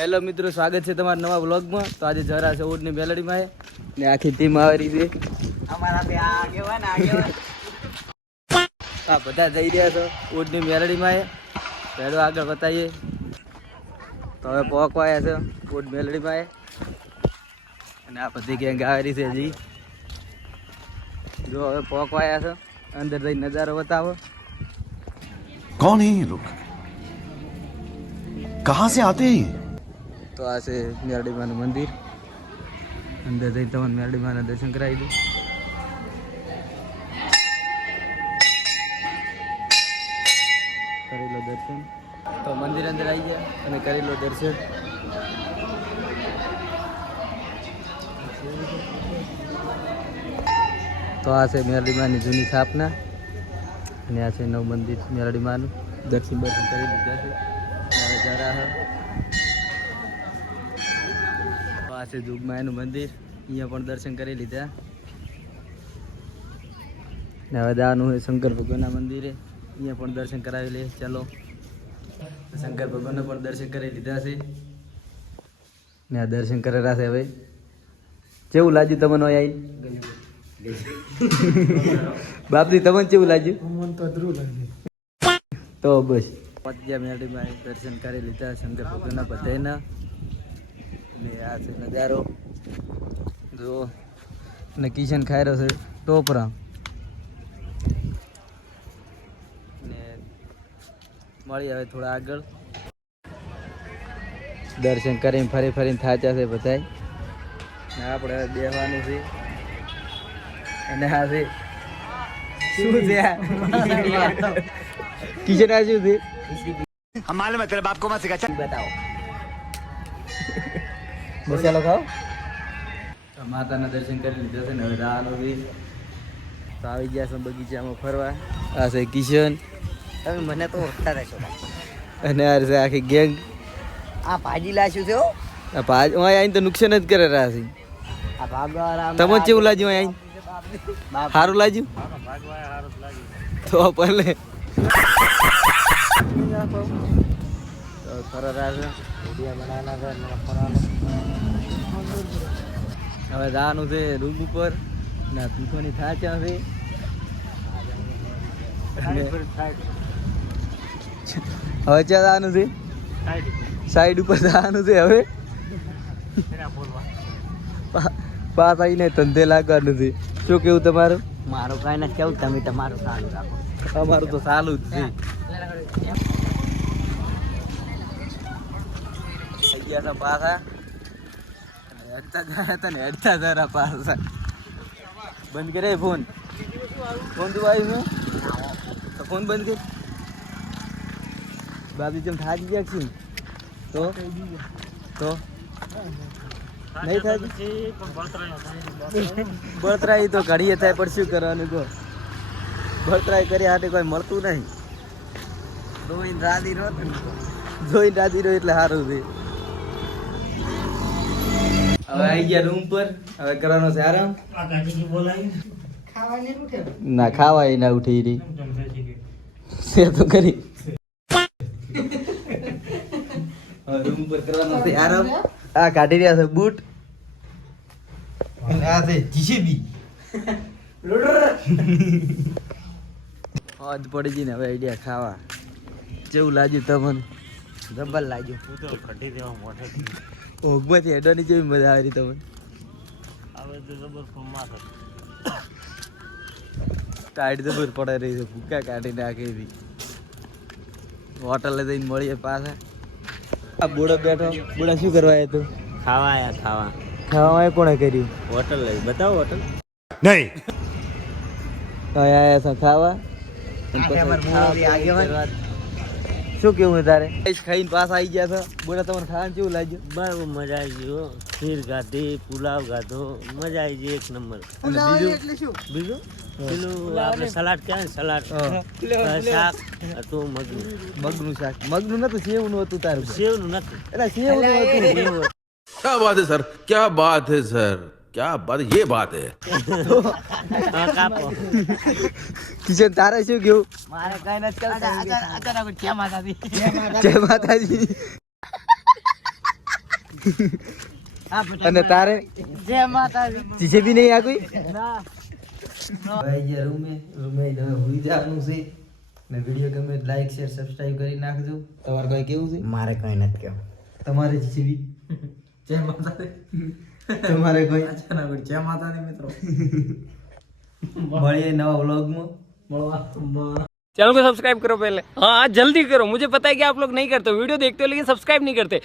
Hello મિત્રો, સ્વાગત છે તમારા નવા વ્લોગમાં. તો આજે જરા છે ઓડની મેલડીમાં ને આખી ટીમ આવેલી છે. અમારા બે આગેવાન આ બધા જઈ રહ્યા છો ઓડની મેલડીમાં. પહેલો આગળ બતાવીએ તો હવે પહોંચવાયા છે ઓડ મેલડીમાં અને આ બધી ગેંગ આવેલી છે. હજી જો હવે પહોંચવાયા છે, અંદર જઈ નજારો બતાવો. कौन है ये लोग, कहाँ से आते हैं? તો આ છે મેરડીમાનું મંદિર. અંદર જઈ તમને મેરડીમાના દર્શન કરાવી દઉં. કરી લો દર્શન. તો મંદિર અંદર આવી ગયા અને કરી લો દર્શન. તો આ છે મેરડીમાની જૂની સ્થાપના અને આ છે નવ મંદિર મેરડીમાનું. દર્શન કરી લીધા છે. હવે જરા આ છે જોગમાયાનું મંદિર, અહીંયા પણ દર્શન કરી લીધા. ને હવે જવાનું હોય શંકર ભગવાનના મંદિરે, અહીંયા પણ દર્શન કરાવી લે. ચાલો, શંકર ભગવાનને પણ દર્શન કરી લીધા છે ને આ દર્શન કરેલા છે. હવે કેવું લાગ્યું તમને આવી બાપજી? તમને કેવું લાગ્યું? તો બસ પત્યા મેરડીમાં દર્શન કરી લીધા શંકર ભગવાનના બધાના. ને આ છે નજારો જો. ને કિશન ખાઈ રહ્યો છે ટોપરા. ને મળી હવે થોડા આગળ. દર્શન કરીને ફરી ફરીને થાચ્યા છે બધાય. ને આપણે હવે બેસવાનું છે. અને આ છે શું છે કિશન? આ શું છે? हमारे मतलब आपको मत सिखा બતાવો. મસાલો ખાઓ. માતાના દર્શન કરી લીધા છે ને હવે રાહનો બી તો આવી ગયા છે બગીચામાં ફરવા. આ છે કિશન, તમે મને તો ઓળખતા રહેશો. અને આ છે આખી ગેંગ. આ ભાજી લાશું છે. આ ભાજ આવીને તો નુકસાન જ કરે રહ્યા છે. આ ભાગવા તમને કેવું લાગ્યું? અહીં સારું લાગ્યું? તો ભલે ફરવા રહ્યા છે. હવે જવાનું છે રૂમ ઉપર. ના પીઠોની થાચા છે. હવે ક્યાં જવાનું છે? સાઈડ ઉપર જવાનું છે. હવે પાસ આવીને ધંધે લાગવાનું છે. શું કેવું તમારું? મારું કઈ નથી કેવું, તમે તમારું સારું રાખો. અમારું તો ચાલુ જ છે. થઈ ગયા હતા પાછા. હેડતા ગયા હતા ને હેડતા જરા પાછા. બંધ કરે ફોન. ફોન તું આવ્યું તો ફોન બંધ કર. બાબી જેમ થાકી ગયા છે તો નહીં થાય. બળતરાઈ તો ઘડીએ થાય પણ શું કરવાનું? તો બળતરાઈ કર્યા હાટે કોઈ મળતું નહીં. જોઈને રાજી રહો. જોઈને રાજી રહ્યો એટલે સારું છે. હવે આવી ગયા રૂમ પર. હવે કરવાનો છે આરામ. ના ખાવાય ના ઉઠી રહી છે તો કરી. હવે રૂમ પર કરવાનો છે આરામ. આ કાઢી રહ્યા છે બૂટ. આ છે જીસીબી. હદ પડી ગઈ ને હવે આઈડિયા ખાવા. કેવું લાગ્યું તમને? જબ્બર લાગ્યું. ઓગમાંથી હેડવાની જેવી મજા આવી તમને? ટાઈટ જબર પડે રહી છે. ભૂકા કાઢી નાખી હતી. હોટલે જઈને મળીએ પાછા. આ બુડો બેઠો. બુડા શું કરવા આવ્યો તું? ખાવા આયા ખાવા. ખાવામાં કોણે કર્યું? હોટલ લઈ બતાવો. હોટલ नहीं આયા છે ખાવા. શું કેવું તારે? ખાઈને પાસ આવી ગયા છો. બોલા તમને ખાવાનું કેવું લાગ્યું? બરાબર મજા આવી ગયો. ખીર ગાધી, પુલાવ ગાધો, મજા આવી ગઈ એક નંબર. અને બીજું પેલું આપણે સલાડ કહેવાય ને, સલાડ શાક હતું મગનું શાક. મગનું નતું, સેવનું હતું તારું. સેવનું નથી. એટલે સેવનું હતું. क्या बात है सर, क्या बात है सर, क्या बात, ये बात है. કાપો. કિશન તારે શું કેવું? મારે કઈ નથી કરતા. જય માતાજી. જય માતાજી. અને તારે જય માતાજી. જીસે બી નહીં આ કોઈ ના ભાઈ ગયા રૂમે હવે હુઈ જવાનું છે ને વિડીયો ગમે લાઈક શેર સબસ્ક્રાઇબ કરી નાખજો. તમારે કોઈ કેવું છે? મારે કઈ નથી કેવું. તમારે જીસે બી જય માતાજી. તમારે કોઈ અચાનક જય માતાજી મિત્રો. મળીએ નવા વ્લોગમાં. चैनल को सब्सक्राइब करो पहले, हाँ जल्दी करो. मुझे पता है कि आप लोग नहीं करते, वीडियो देखते हो लेकिन सब्सक्राइब नहीं करते.